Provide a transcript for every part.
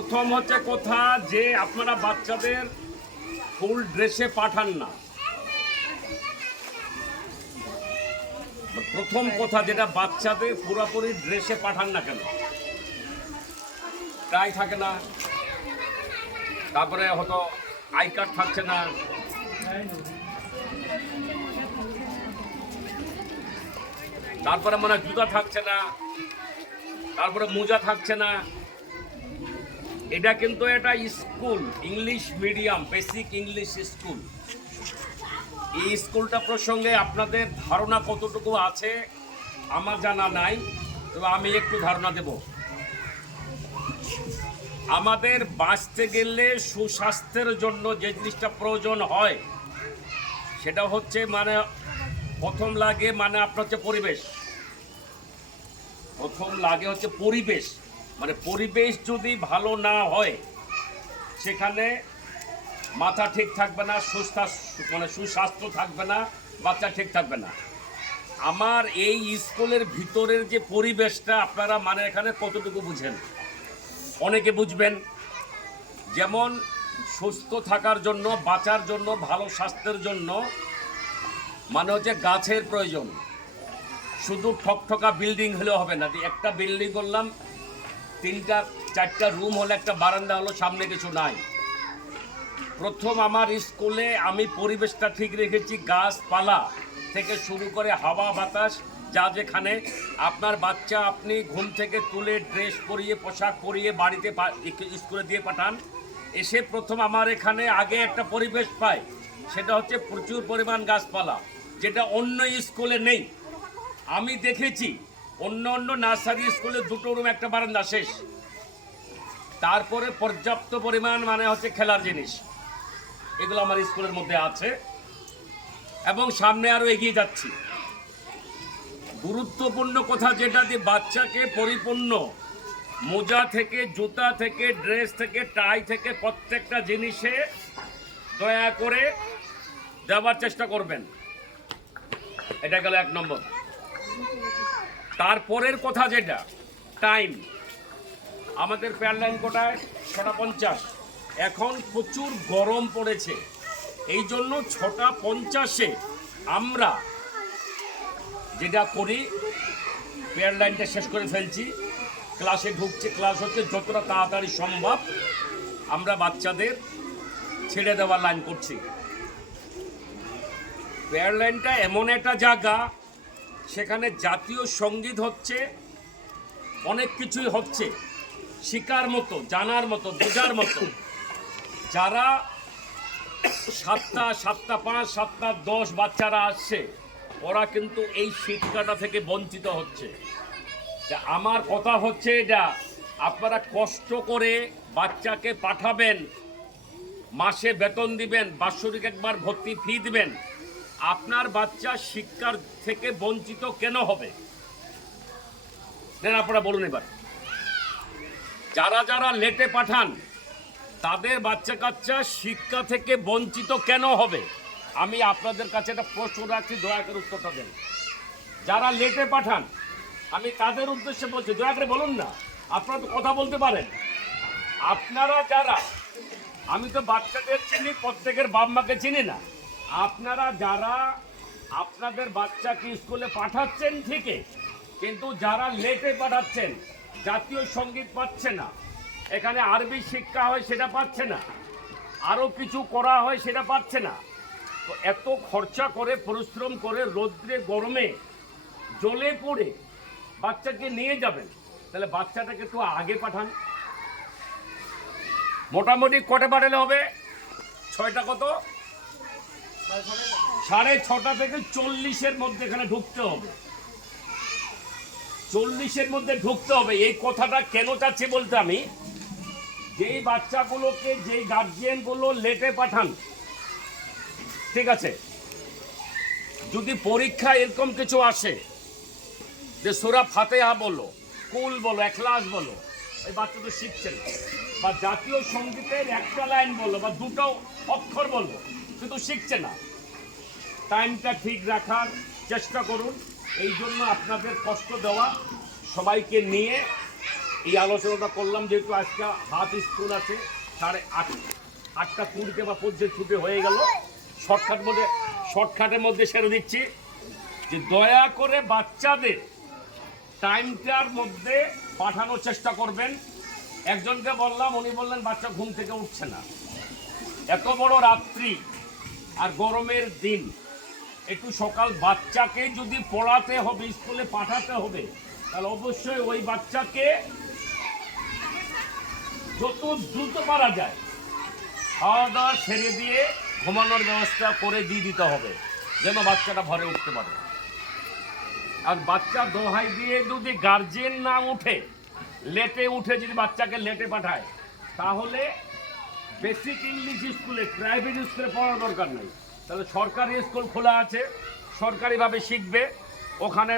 প্রথম হচ্ছে কথা যে আপনারা বাচ্চাদের ফুল ড্রেসে পাঠান না। প্রথম কথা যেটা বাচ্চাদের পুরোপুরি ড্রেসে পাঠান না কেন? টাই থাকে না, তারপরে হয়তো আই কার্ড থাকছে না, তারপরে মানে জুতা থাকছে না, তারপরে মোজা থাকছে না। এটা কিন্তু একটা school, English medium, basic English school. এই স্কুলটা প্রসঙ্গে আপনাদের ধারণা কতটুকু আছে আমার জানা নাই, তবে আমি একটু ধারণা দেব। আমাদের বাঁচতে গেলে সুস্বাস্থ্যের জন্য যে জিনিসটা প্রয়োজন হয় সেটা হচ্ছে মানে প্রথম লাগে মানে আপনার হচ্ছে পরিবেশ। প্রথম লাগে হচ্ছে পরিবেশ, মানে পরিবেশ যদি ভালো না হয় সেখানে মাথা ঠিক থাকবে না, মানে সুস্বাস্থ্য থাকবে না, বাচ্চা ঠিক থাকবে না। আমার এই স্কুলের ভিতরের যে পরিবেশটা আপনারা মানে এখানে কতটুকু বুঝেন? অনেকে বুঝবেন। যেমন সুস্থ থাকার জন্য, বাঁচার জন্য, ভালো স্বাস্থ্যের জন্য মানে হচ্ছে গাছের প্রয়োজন। শুধু ঠকঠকা বিল্ডিং হলেও হবে না। একটা বিল্ডিং করলাম, 3-4টা রুম হলে, একটা বারান্দা হলো, সামনে কিছু নাই। প্রথম আমার স্কুলে আমি পরিবেশটা ঠিক রেখেছি, গাছপালা থেকে শুরু করে হাওয়া বাতাস যা যেখানে। আপনার বাচ্চা আপনি ঘুম থেকে তুলে ড্রেস পরিয়ে, পোশাক পরিয়ে বাড়িতে স্কুলে দিয়ে পাঠান, এসে প্রথম আমার এখানে আগে একটা পরিবেশ পায়, সেটা হচ্ছে প্রচুর পরিমাণ গাছপালা, যেটা অন্য স্কুলে নেই। আমি দেখেছি অন্য অন্য নার্সারি স্কুলে 2টো রুম, একটা বারান্দা, শেষ। তারপরে পর্যাপ্ত পরিমাণ মানে হচ্ছে খেলার জিনিস, এগুলো আমার স্কুলের মধ্যে আছে এবং সামনে আরও এগিয়ে যাচ্ছি। গুরুত্বপূর্ণ কথা যেটা, যে বাচ্চাকে পরিপূর্ণ মোজা থেকে, জুতা থেকে, ড্রেস থেকে, টাই থেকে প্রত্যেকটা জিনিসে দয়া করে দেওয়ার চেষ্টা করবেন। এটা গেল 1 নম্বর। তারপরের কথা যেটা, টাইম। আমাদের প্যার লাইন কোটায় 6:50। এখন প্রচুর গরম পড়েছে, এই জন্য 6:50-এ আমরা যেটা করি, প্যার লাইনটা শেষ করে ফেলছি, ক্লাসে ঢুকছে। ক্লাস হচ্ছে যতটা তাড়াতাড়ি সম্ভব আমরা বাচ্চাদের ছেড়ে দেওয়ার লাইন করছি। প্যার লাইনটা এমন একটা জায়গা, সেখানে জাতীয় সঙ্গীত হচ্ছে, অনেক কিছুই হচ্ছে, শিকার মতো, জানার মতো, বোঝার মতো। যারা 7টা, 7টা 5, 7টা 10 বাচ্চারা আসছে, ওরা কিন্তু এই শিক্ষাটা থেকে বঞ্চিত হচ্ছে। আমার কথা হচ্ছে এটা, আপনারা কষ্ট করে বাচ্চাকে পাঠাবেন, মাসে বেতন দিবেন, বাৎসরিক একবার ভর্তি ফি দিবেন, আপনার বাচ্চা শিক্ষার থেকে বঞ্চিত কেন হবে? দেন আপনারা বলুন এবার। যারা যারা লেটে পাঠান তাদের বাচ্চা কাচ্চা শিক্ষা থেকে বঞ্চিত কেন হবে? আমি আপনাদের কাছে একটা প্রশ্ন রাখছি, দয়া করে উত্তরটা দেন। যারা লেটে পাঠান, আমি তাদের উদ্দেশ্যে বলছি, দয়া করে বলুন না। আপনারা তো কথা বলতে পারেন। আপনারা যারা, আমি তো বাচ্চাদের চিনি, প্রত্যেকের বাপ মাকে চিনি না। আপনারা যারা আপনাদের বাচ্চাকে স্কুলে পাঠাচ্ছেন ঠিকই, কিন্তু যারা লেটে পাঠাচ্ছেন, জাতীয় সঙ্গীত পাচ্ছে না, এখানে আরবি শিক্ষা হয় সেটা পাচ্ছে না, আরও কিছু করা হয় সেটা পাচ্ছে না, তো এত খরচা করে, পরিশ্রম করে, রৌদ্রে গরমে জ্বলে পড়ে বাচ্চাকে নিয়ে যাবেন, তাহলে বাচ্চাটাকে একটু আগে পাঠান। মোটামুটি কটে পাঠালে হবে? 6টা কত? 6:30 থেকে 40-এর মধ্যে এখানে ঢুকতে হবে। 40-এর মধ্যে ঢুকতে হবে। এই কথাটা কেন চাচ্ছি বলতে, আমি যেই বাচ্চাগুলোকে, যেই গার্জিয়ানগুলো লেটে পাঠান, ঠিক আছে, যদি পরীক্ষা এরকম কিছু আসে যে সূরা ফাতিহা বলো, কুল বলো, ইখলাস বলো, এই বাচ্চা তো শিখছে না, বা জাতীয় সঙ্গীতের একটা লাইন বলো বা 2টো অক্ষর বলো, কিন্তু শিখছে না। টাইমটা ঠিক রাখার চেষ্টা করুন। এই জন্য আপনাদের কষ্ট দেওয়া, সবাইকে নিয়ে এই আলোচনাটা করলাম যেহেতু আজকে হাফ স্কুল আছে 8:30 বা 25 ছুটি হয়ে গেল, শর্টকাটের মধ্যে সেরে দিচ্ছি যে দয়া করে বাচ্চাদের টাইমটার মধ্যে পাঠানোর চেষ্টা করবেন। একজনকে বললাম, উনি বললেন বাচ্চা ঘুম থেকে উঠছে না, এত বড় রাত্রি আর গরমের দিন, একটু সকাল বাচ্চাকে যদি পড়াতে হবে, স্কুলে পাঠাতে হবে, তাহলে অবশ্যই ওই বাচ্চাকে যত দ্রুত পারা যায় খাওয়া দাওয়া সেরে দিয়ে ঘুমানোর ব্যবস্থা করে দিয়ে দিতে হবে, যেন বাচ্চাটা ভরে উঠতে পারে। আর বাচ্চা দোহাই দিয়ে যদি গার্জেন না উঠে, লেটে উঠে যদি বাচ্চাকে লেটে পাঠায়, তাহলে বেসিক ইংলিশ স্কুলে, প্রাইভেট স্কুলে পড়ার দরকার নেই। তাহলে সরকারি স্কুল খোলা আছে, সরকারিভাবে শিখবে, ওখানে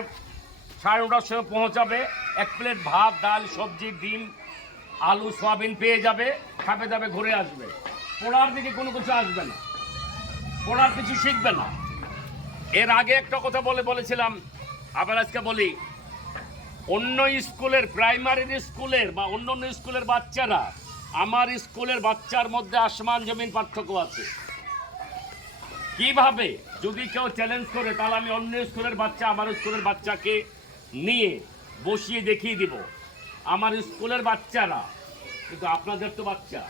9:30টার সময় পৌঁছাবে, 1 প্লেট ভাত, ডাল, সবজি, ডিম, আলু, সয়াবিন পেয়ে যাবে, খাবে যাবে, ঘুরে আসবে। পড়ার দিকে কোনো কিছু আসবে না, পড়ার কিছু শিখবে না। এর আগে একটা কথা বলেছিলাম, আবার আজকে বলি, অন্য স্কুলের, প্রাইমারি স্কুলের বা অন্য স্কুলের বাচ্চারা আমার স্কুলের বাচ্চার মধ্যে আসমান জমিন পার্থক্য আছে। কিভাবে যদি কেউ চ্যালেঞ্জ করে, তাহলে আমি অন্য স্কুলের বাচ্চা আমার স্কুলের বাচ্চাকে নিয়ে বসিয়ে দেখিয়ে দিব। আমার স্কুলের বাচ্চারা, কিন্তু আপনাদের তো বাচ্চা,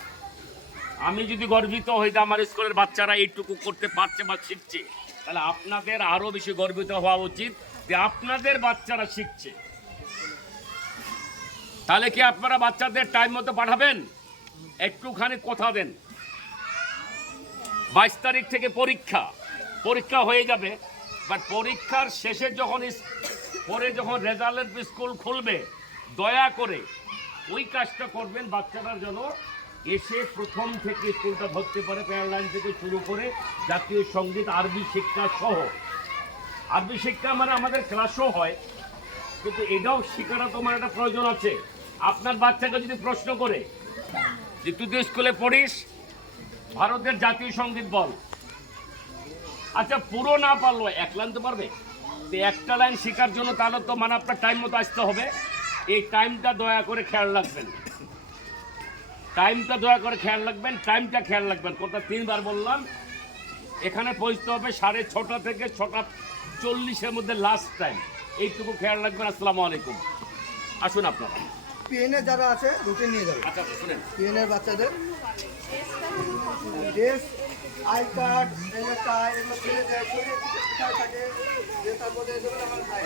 আমি যদি গর্বিত হই যে আমার স্কুলের বাচ্চারা এইটুকু করতে পারছে বা শিখছে, তাহলে আপনাদের আরো বেশি গর্বিত হওয়া উচিত যে আপনাদের বাচ্চারা শিখছে। তাহলে কি আপনারা বাচ্চাদের টাইম মতো পাঠাবেন? একটুখানি কথা দেন। 22 তারিখ থেকে পরীক্ষা হয়ে যাবে, বাট পরীক্ষার শেষে যখন রেজাল্টের স্কুল খুলবে, দয়া করে ওই কাজটা করবেন, বাচ্চারা যেন এসে প্রথম থেকে স্কুলটা ধরতে পারে, প্যারালাইন থেকে শুরু করে জাতীয় সঙ্গীত, আরবি শিক্ষা সহ। আরবি শিক্ষা মানে আমাদের ক্লাসও হয়, কিন্তু এটাও শেখাটা তোমার একটা প্রয়োজন আছে। আপনার বাচ্চাকে যদি প্রশ্ন করে যে তুই তো স্কুলে পড়িস, ভারতের জাতীয় সঙ্গীত বল, আচ্ছা পুরো না পারলো 1 লাইন তো পারবে, তো একটা লাইন শেখার জন্য তাহলে তো মানে আপনার টাইম মতো আসতে হবে। এই টাইমটা দয়া করে খেয়াল রাখবেন, টাইমটা খেয়াল রাখবেন। কথা 3 বার বললাম, এখানে পৌঁছতে হবে 6:30 থেকে 6:40-এর মধ্যে লাস্ট টাইম, এইটুকু খেয়াল রাখবেন। আসসালামু আলাইকুম। আসুন আপনারা পিএনএ যারা আছে রুটিন নিয়ে যাবে। আচ্ছা শুনেন, পিএনএর বাচ্চাদের ড্রেস, আই কার্ড, টাই, এগুলো ফেলে দেয়, শরীরে কোথায় থাকে, যে তারপরে এগুলো আমার খায়।